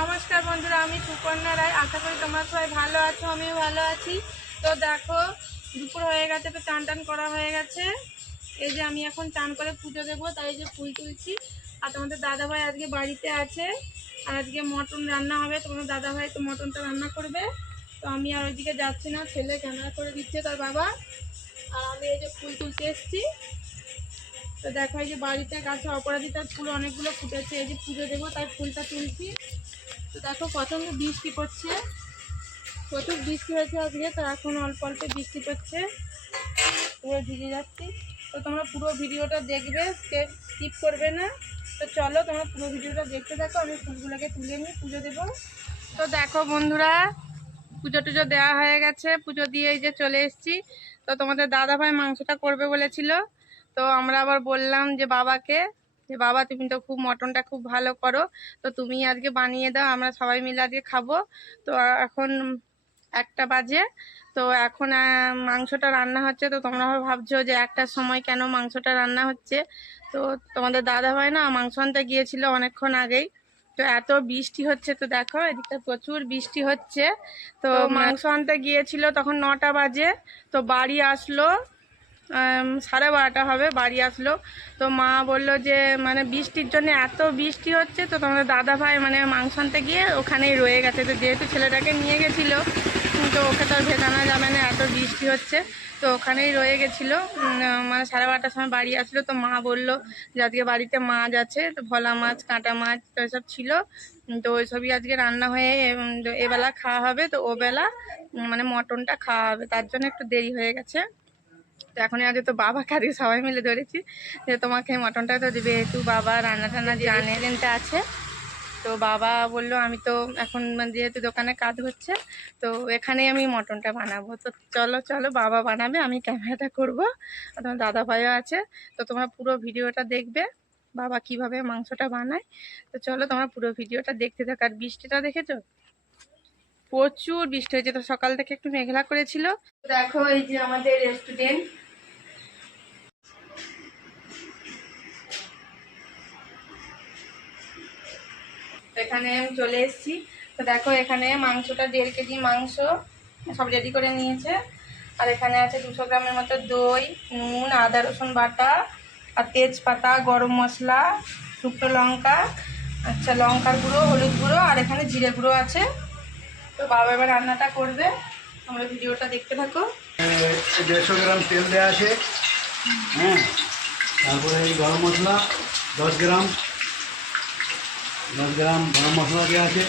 নমস্কার বন্ধুরা, আমি সুকন্যা রায়। আশা করি তোমরা সবাই ভালো আছো, আমিও ভালো আছি। তো দেখো, দুপুর হয়ে গেছে, তো চান টান করা হয়ে গেছে। এই যে আমি এখন চান করে পুজো দেবো, তাই যে ফুল তুলছি। আর তোমাদের দাদাভাই আজকে বাড়িতে আছে, আর আজকে মটন রান্না হবে। তোমাদের দাদাভাই তো মটনটা রান্না করবে। তো আমি আর ওইদিকে যাচ্ছি না, ছেলে ক্যামেরা করে দিচ্ছে তার বাবা। আর আমি এই যে ফুল তুলতে এসেছি। তো দেখো এই যে বাড়িতে গাছে অপরাজিতার ফুল অনেকগুলো ফুটেছে, এই যে পুজো দেবো, তাই ফুলটা তুলছি। তো দেখো প্রচণ্ড বৃষ্টি পড়ছে। প্রচুর বৃষ্টি হয়েছে আজকে, তো এখন অল্প অল্প বৃষ্টি পড়ছে। পুরো ভিজে যাচ্ছি। তো তোমরা পুরো ভিডিওটা দেখবে স্কিপ করবে না। তো চলো তোমরা পুরো ভিডিওটা দেখতে থাকো, আমি ফুলগুলোকে তুলে নিই, পুজো দেবো। তো দেখো বন্ধুরা, পুজো টুজো দেওয়া হয়ে গেছে। পুজো দিয়ে এই যে চলে এসেছি। তো তোমাদের দাদা ভাই মাংসটা করবে বলেছিল। তো আমরা আবার বললাম যে বাবাকে যে বাবা তুমি তো খুব মটনটা খুব ভালো করো তো তুমি আজকে বানিয়ে দাও আমরা সবাই মিলে আজকে খাব। তো এখন একটা বাজে তো এখন মাংসটা রান্না হচ্ছে তো তোমরা ভাবছ যে একটার সময় কেন মাংসটা রান্না হচ্ছে? তো তোমাদের দাদা ভাই না মাংস আনতে গিয়েছিল অনেকক্ষণ আগেই। তো এত বৃষ্টি হচ্ছে তো দেখো এদিকটা প্রচুর বৃষ্টি হচ্ছে। তো মাংস আনতে গিয়েছিল তখন নটা বাজে তো বাড়ি আসলো সাড়ে বারোটা হবে, বাড়ি আসলো। তো মা বলল যে মানে বৃষ্টির জন্য এত বৃষ্টি হচ্ছে, তো তোমাদের দাদা ভাই মানে মাংস আনতে গিয়ে ওখানেই রয়ে গেছে। তো যেহেতু ছেলেটাকে নিয়ে গেছিল, তো ওকে তো আর ভেজানো যাবে না, এত বৃষ্টি হচ্ছে। তো ওখানেই রয়ে গেছিল। মানে সাড়ে বারোটার সময় বাড়ি আসলো। তো মা বলল যে, আজকে বাড়িতে মাছ আছে, তো ভোলা মাছ, কাঁটা মাছ, তো এসব ছিল। তো ওইসবই আজকে রান্না হয়ে এবেলা খাওয়া হবে। তো ওবেলা মানে মটনটা খাওয়া হবে। তার জন্য একটু দেরি হয়ে গেছে। তো এখন আগে তো বাবা কাজে সবাই মিলে ধরেছি। যে তোমাকে মটনটা তো দেবে যেহেতু বাবা রান্না টান্না জানে রেন্টে আছে। তো বাবা বলল আমি তো এখন মানে যেহেতু দোকানে কাজ হচ্ছে তো এখানেই আমি মটনটা বানাবো। তো চলো চলো বাবা বানাবে আমি ক্যামেরাটা করব। আর তোমার দাদা ভাইও আছে তো তোমরা পুরো ভিডিওটা দেখবে বাবা কীভাবে মাংসটা বানায়। তো চলো তোমরা পুরো ভিডিওটা দেখতে থাকো। আর বৃষ্টিটা দেখেছ? প্রচুর বৃষ্টি হয়েছে। তো সকাল থেকে একটু মেঘলা করেছিল। দেখো, এই যে আমাদের রেস্টুরেন্ট এখানে আমি চলে এসেছি। তো দেখো, এখানে মাংসটা দেড় কেজি মাংস সব রেডি করে নিয়েছে। আর এখানে আছে দুশো গ্রামের মতো দই, নুন, আদা, রসুন বাটা, আর তেজপাতা, গরম মশলা, শুকনো লঙ্কা আচ্ছা লঙ্কার গুঁড়ো, হলুদ গুঁড়ো, আর এখানে জিরে গুঁড়ো আছে। তো বাবা এবার রান্নাটা করবে। আমরা ভিডিওটা দেখতে থাকো। দেড়শো গ্রাম তেল দেওয়া আছে। হ্যাঁ তারপরে এই গরম মশলা দশ গ্রাম। দশ গ্রাম গরম মশলা দেওয়া আছে।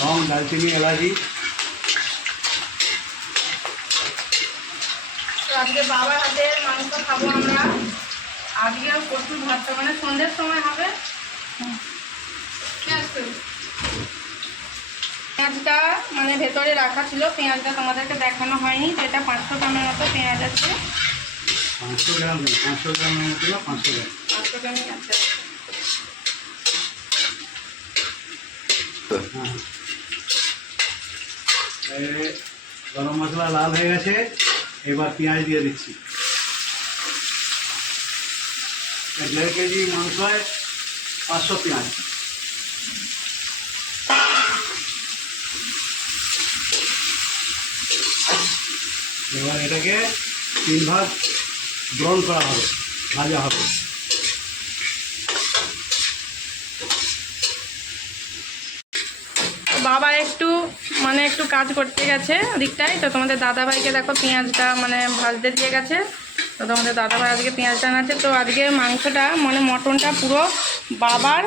লং দালচিনি এলাচি। আজকে বাবার হাতে মাংস খাব আমরা। আজকেও প্রচুর ভাতটা মানে সন্ধ্যের সময় হবে। তো। পেঁয়াজটা মানে ভেতরে রাখা ছিল পেঁয়াজটা তোমাদেরকে দেখানো হয়নি তো এটা পাঁচশো গ্রামের মতো পেঁয়াজ আছে। পাঁচশো গ্রাম পাঁচশো গ্রামের মতো পাঁচশো গ্রাম। পাঁচশো গ্রামই আছে। হ্যাঁ। গরম মশলা লাল হয়ে গেছে এবার পেঁয়াজ দিয়ে দিচ্ছি। দেড় কেজি মাংস হয় পাঁচশো পেঁয়াজ। এবার এটাকে তিন ভাগ ব্রন করা হবে, ভাজা হবে। বাবা একটু মানে একটু কাজ করতে গেছে ওদিকটায়, তো তোমাদের দাদাভাইকে দেখো পেঁয়াজটা মানে ভাজতে দিয়ে গেছে। তো তোমাদের দাদাভাই আজকে পেঁয়াজটা আনাচ্ছে তো আজকে মাংসটা মানে মটনটা পুরো বাবার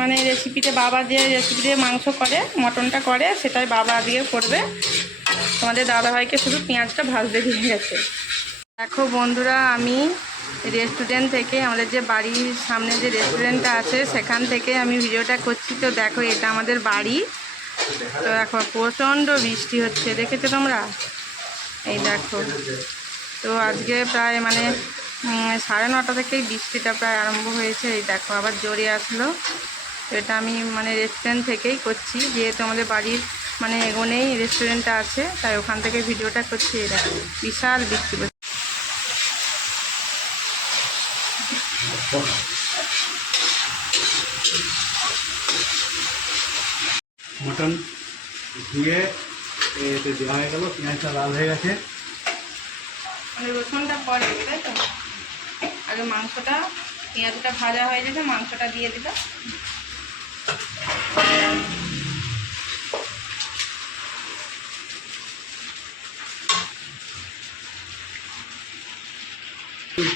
মানে রেসিপিতে বাবা যে রেসিপিতে মাংস করে, মটনটা করে, সেটাই বাবা আজকে করবে। তোমাদের দাদাভাইকে শুধু পেঁয়াজটা ভাজতে দিয়ে গেছে। দেখো বন্ধুরা, আমি রেস্টুরেন্ট থেকে, আমাদের যে বাড়ির সামনে যে রেস্টুরেন্টটা আছে, সেখান থেকে আমি ভিডিওটা করছি। তো দেখো, এটা আমাদের বাড়ি। তো দেখো, প্রচণ্ড বৃষ্টি হচ্ছে। দেখেছ তোমরা? এই দেখো। তো আজকে প্রায় মানে সাড়ে নটা থেকেই বৃষ্টিটা প্রায় আরম্ভ হয়েছে। এই দেখো, আবার জোরে আসলো। এটা আমি মানে রেস্টুরেন্ট থেকেই করছি। যেহেতু আমাদের বাড়ির মানে এগোনেই রেস্টুরেন্টটা আছে তাই ওখান থেকে ভিডিওটা করছি দেখো বিশাল বিক্রি। মটন ধুয়ে এতে দেওয়া হয়ে গেল পেঁয়াজটা লাল হয়ে গেছে। মানে রসুনটা পরে তাই তো? আগে মাংসটা পেঁয়াজটা ভাজা হয়ে যেতে মাংসটা দিয়ে দিল দেওয়া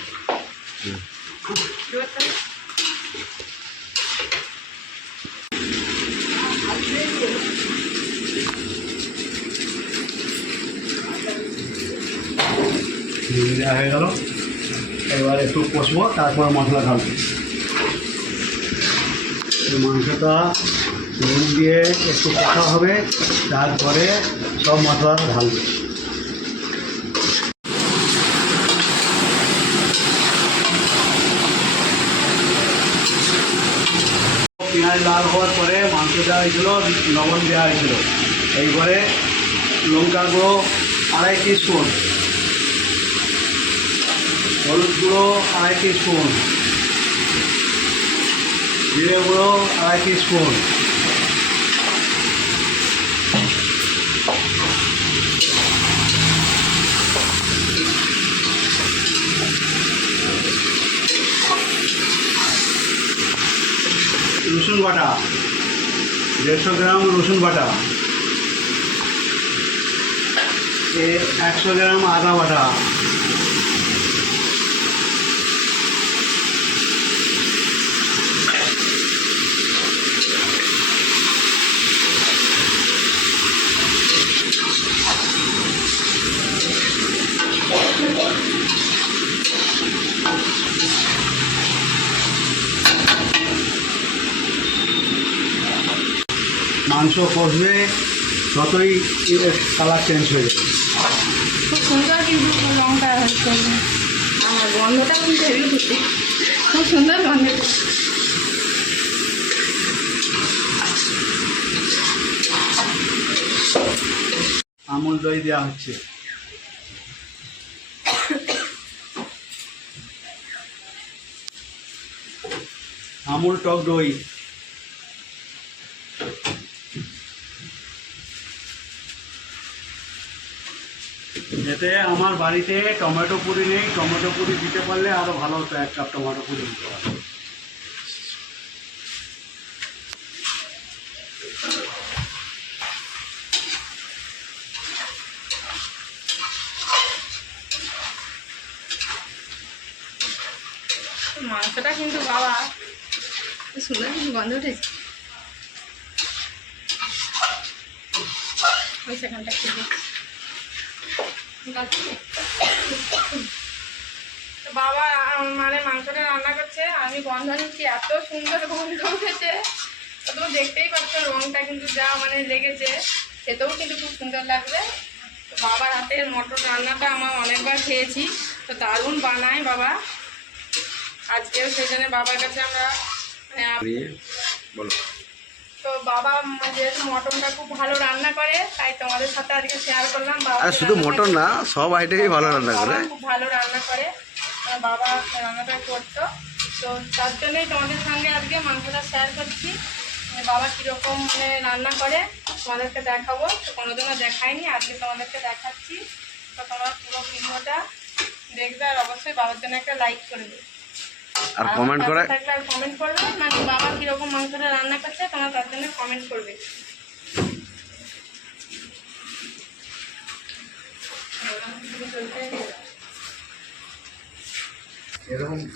হয়ে গেল এবার একটু কষবো, তারপর মশলা ঢালবো। মাংসটা নুন দিয়ে একটু কষা হবে, তারপরে সব মশলা ঢালবো। পেঁয়াজ লাল হওয়ার পরে মাংস দেওয়া হয়েছিল, লবণ দেওয়া হয়েছিল। এইবারে লঙ্কা গুঁড়ো, আড়াই স্পুন হলুদ গুঁড়ো, আড়াই স্পুন জিরে গুঁড়ো, আড়াই স্পুন রসুন বাটা দেড়শো গ্রাম রসুন বাটা। একশো গ্রাম আদা বাটা। মাংস কষবে ততই কালার চেঞ্জ হয়ে যাবে। খুব সুন্দর কিন্তু লঙ্কা আমার গন্ধটা কিন্তু হেভি খুশি খুব সুন্দর গন্ধ। আমুল দই দেওয়া হচ্ছে। আমুল টক দই। এতে আমার বাড়িতে টমেটো পুরি নেই, টমেটো পুরি দিতে পারলে আরও ভালো হতো, এক কাপ টমেটো পুরি দিতে পারলে মাংসটা কিন্তু বাবা সুন্দর কিন্তু গন্ধ উঠেছে ওই সেখানটা। তো বাবা মানে মাংসটা রান্না করছে আমি গন্ধ নিচ্ছি, এত সুন্দর গন্ধ উঠেছে তুমি দেখতেই পাচ্ছ রংটা কিন্তু যা মানে লেগেছে, খেতেও কিন্তু খুব সুন্দর লাগবে বাবার হাতের মটর রান্নাটা আমার অনেকবার খেয়েছি, তো দারুণ বানায় বাবা। আজকেও সেই জন্য বাবার কাছে আমরা আপ- বলো। তো বাবা উম যেহেতু মটনটা খুব ভালো রান্না করে তাই তোমাদের সাথে আজকে শেয়ার করলাম। বাবা শুধু মটন না সব আইটেমই ভালো রান্না করে। খুব ভালো রান্না করে। বাবা রান্নাটা করতো। তো তার জন্যই তোমাদের সঙ্গে আজকে মাংসটা শেয়ার করছি। বাবা কীরকম মানে রান্না করে তোমাদেরকে দেখাবো। তো কোনোদিনও দেখাইনি আজকে তোমাদেরকে দেখাচ্ছি। তো তোমার পুরো ভিডিওটা দেখবে আর অবশ্যই বাবার জন্য একটা লাইক করবে আর কমেন্ট করে আর কমেন্ট করবে মানে বাবা কীরকম মাংসটা রান্না করছে তোমরা তার জন্য কমেন্ট করবে।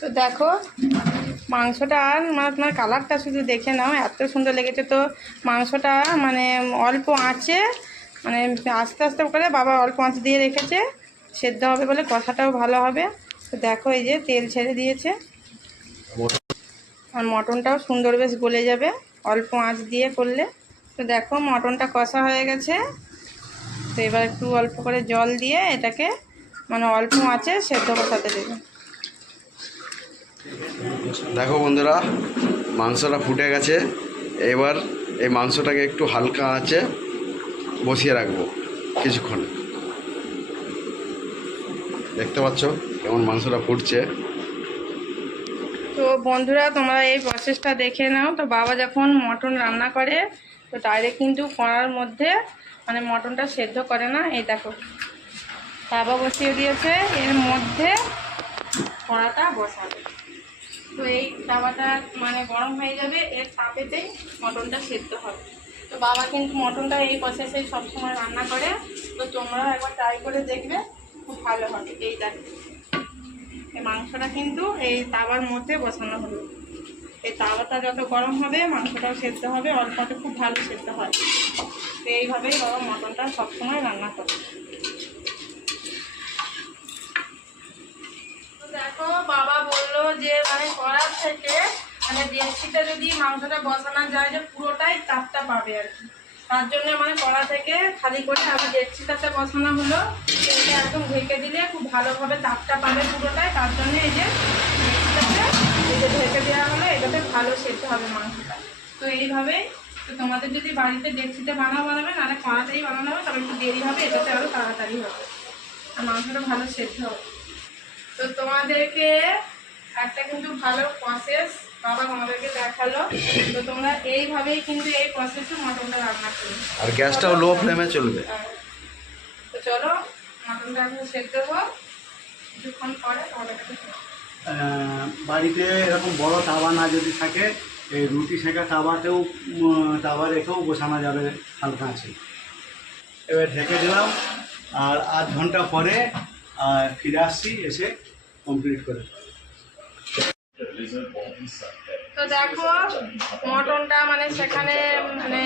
তো দেখো মাংসটা আর মানে তোমার কালারটা শুধু দেখে নাও এত সুন্দর লেগেছে তো। মাংসটা মানে অল্প আঁচে মানে আস্তে আস্তে করে বাবা অল্প আঁচ দিয়ে রেখেছে। সেদ্ধ হবে বলে কষাটাও ভালো হবে। তো দেখো এই যে তেল ছেড়ে দিয়েছে। আর মটনটাও সুন্দর বেশ গলে যাবে। অল্প আঁচ দিয়ে করলে। তো দেখো মটনটা কষা হয়ে গেছে। তো এবার একটু অল্প করে জল দিয়ে এটাকে মানে অল্প আঁচে সেদ্ধ বসাতে দেবে। দেখো বন্ধুরা, মাংসটা ফুটে গেছে। এবার এই মাংসটাকে একটু হালকা আঁচে বসিয়ে রাখব কিছুক্ষণ। দেখতে পাচ্ছ কেমন মাংসটা ফুটছে। বন্ধুরা, তোমরা এই প্রসেসটা দেখে নাও। তো বাবা যখন মটন রান্না করে, তো ডাইরেক্ট কিন্তু কড়ার মধ্যে মানে মটনটা সেদ্ধ করে না, এই দেখো। তাবা বসিয়ে দিয়েছে, এর মধ্যে কড়াটা বসাবে। তো এই তাওয়াটা মানে গরম হয়ে যাবে, এর তাপেতেই মটনটা সেদ্ধ হবে। তো বাবা কিন্তু মটনটা এই প্রসেসে সবসময় রান্না করে, তো তোমরাও একবার ট্রাই করে দেখবে, খুব ভালো হবে। এই দেখো। এই মাংসটা কিন্তু এই তাওয়ার মধ্যে বসানো হলো এই তাওয়াটা যত গরম হবে, মাংসটাও সেদ্ধ হবে অল্পতে খুব ভালো সেদ্ধ হয়। তো এইভাবেই বাবা মটনটা সবসময় রান্না করে। দেখো, বাবা বলল যে মানে কড়ার থেকে মানে ডেকচিটা যদি মাংসটা বসানো যায়, যে পুরোটাই তাপটা পাবে আর কি। তার জন্য মানে কড়া থেকে খালি করে আবার ডেকচিটাতে বসানো হলো। একদম ঢেকে দিলে খুব ভালোভাবে তাপটা পাবে পুরোটাই তার জন্য এই যে এই যে ঢেকে দেওয়া হলো এটাতে ভালো সেদ্ধ হবে মাংসটা। তো এইভাবেই তো তোমাদের যদি বাড়িতে ডেকচিতে বানাও বানাবে নাহলে কড়াতেই বানানো হবে তবে একটু দেরি হবে এটাতে আরও তাড়াতাড়ি হবে। আর মাংসটা ভালো সেদ্ধ হবে। তো তোমাদেরকে একটা কিন্তু ভালো প্রসেস বাবা তোমাদেরকে দেখাল। তো তোমরা এইভাবেই কিন্তু এই প্রসেসে মটনটা রান্না করবে আর গ্যাসটাও লো ফ্লেমে চলবে। তো চলো মটনটা এখন সেদ্ধ হোক কিছুক্ষণ পরে তোমাদের কাছে ফিরে আসব। আহ, বাড়িতে এরকম বড় তাওয়া না যদি থাকে এই রুটি সেঁকা তাওয়াতেও তাওয়া রেখেও বসানো যাবে হালকা আছে। এবার ঢেকে দিলাম আর আধ ঘণ্টা পরে ফিরে আসছি এসে কমপ্লিট করে তো দেখো, মটনটা মানে সেখানে মানে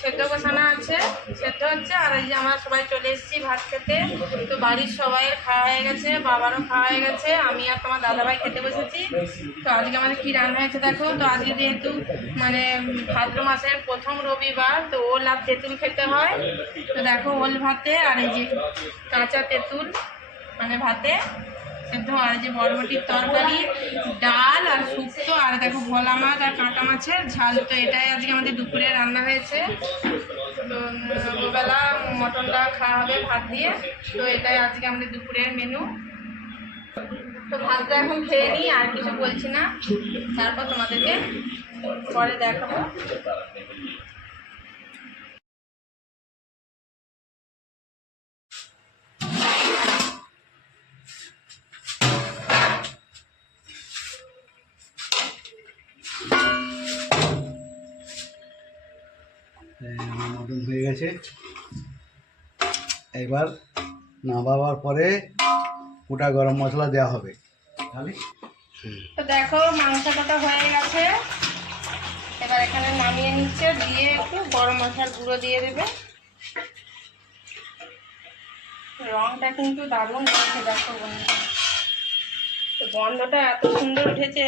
সেদ্ধ বসানো আছে, সেদ্ধ হচ্ছে, আর এই যে আমরা সবাই চলে এসেছি ভাত খেতে। তো বাড়ির সবাইয়ের খাওয়া হয়ে গেছে, বাবারও খাওয়া হয়ে গেছে, আমি আর তোমার দাদাভাই খেতে বসেছি। তো আজকে আমাদের কী রান্না হয়েছে দেখো, তো আজকে যেহেতু মানে ভাদ্র মাসের প্রথম রবিবার, তো ওল আর তেঁতুল খেতে হয়। তো দেখো ওল ভাতে, আর এই যে কাঁচা তেঁতুল মানে ভাতে। সেদ্ধ, আর যে বরবটির তরকারি, ডাল আর শুক্তো, আর দেখো ভোলা মাছ আর কাঁটা মাছের ঝাল। তো এটাই আজকে আমাদের দুপুরে রান্না হয়েছে। দুবেলা মটনটা খাওয়া হবে ভাত দিয়ে। তো এটাই আজকে আমাদের দুপুরের মেনু তো ভাতটা এখন খেয়ে নিই আর কিছু বলছি না। তারপর তোমাদেরকে পরে দেখাবো। গেছে এবার নামাবার পরে গোটা গরম মশলা দেওয়া হবে। তাহলে? তো দেখো, মাংসটা হয়ে গেছে। এবার এখানে নামিয়ে নিচ্ছে, দিয়ে একটু গরম মশলার গুঁড়ো দিয়ে দেবে। রংটা কিন্তু দারুণ উঠেছে দেখো গন্ধটা এত সুন্দর উঠেছে।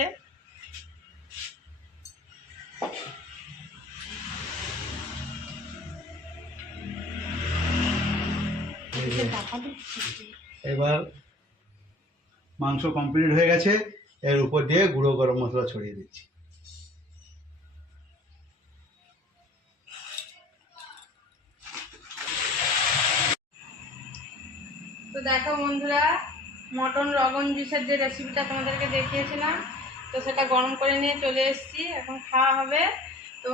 এবার মাংস কমপ্লিট হয়ে গেছে। এর উপর দিয়ে গুঁড়ো গরম মশলা ছড়িয়ে দিচ্ছি। তো দেখো বন্ধুরা, মটন রগন জুসের যে রেসিপিটা তোমাদেরকে দেখিয়েছিলাম, তো সেটা গরম করে নিয়ে চলে এসেছি। এখন খাওয়া হবে। তো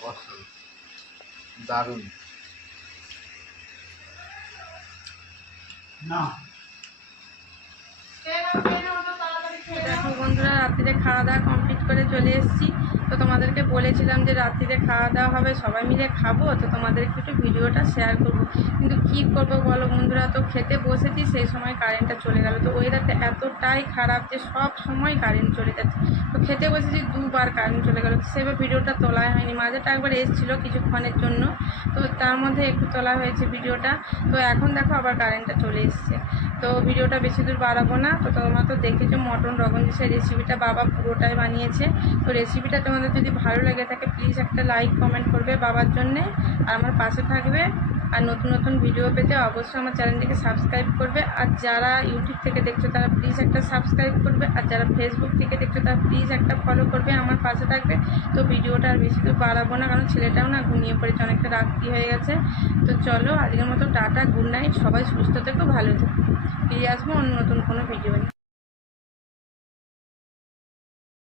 awesome. দারুণ না খাওয়া দাওয়া কমপ্লিট করে চলে এসেছি। তো তোমাদেরকে বলেছিলাম যে রাত্রিতে খাওয়া দাওয়া হবে, সবাই মিলে খাব, তো তোমাদেরকে একটু ভিডিওটা শেয়ার করব। কিন্তু কি করব বলো বন্ধুরা, তো খেতে বসেছি, সেই সময় কারেন্টটা চলে গেল। তো ওয়েদারটা এতটাই খারাপ যে সব সময় কারেন্ট চলে যাচ্ছে। তো খেতে বসেছি, দুবার কারেন্ট চলে গেল। সেভাবে ভিডিওটা তোলাই হয়নি। মাঝেটা একবার এসেছিল কিছুক্ষণের জন্য। তো তার মধ্যে একটু তোলা হয়েছে ভিডিওটা। তো এখন দেখো আবার কারেন্টটা চলে এসছে। তো ভিডিওটা বেশি দূর বাড়াবো না। তো তোমরা তো দেখেছ মটন রগঞ্জিসের রেসিপিটা বাবা পুরোটাই বানিয়েছে। তো রেসিপিটা তোমাদের যদি ভালো লেগে থাকে প্লিজ একটা লাইক কমেন্ট করবে বাবার জন্যে, আর আমার পাশে থাকবে। আর নতুন নতুন ভিডিও পেতে অবশ্যই আমার চ্যানেলটিকে সাবস্ক্রাইব করবে। আর যারা ইউটিউব থেকে দেখছ, তারা প্লিজ একটা সাবস্ক্রাইব করবে। আর যারা ফেসবুক থেকে দেখছ, তারা প্লিজ একটা ফলো করবে, আমার পাশে থাকবে। তো ভিডিওটা আর বেশি দূর বাড়াবো না, কারণ ছেলেটাও না ঘুমিয়ে পড়েছে, অনেকটা রাত্রি হয়ে গেছে। তো চলো, আজকের মতো টাটা গুড নাইট সবাই সুস্থ থেকো, ভালো থেকো। ফিরে আসব অন্য নতুন কোনো ভিডিও নিয়ে।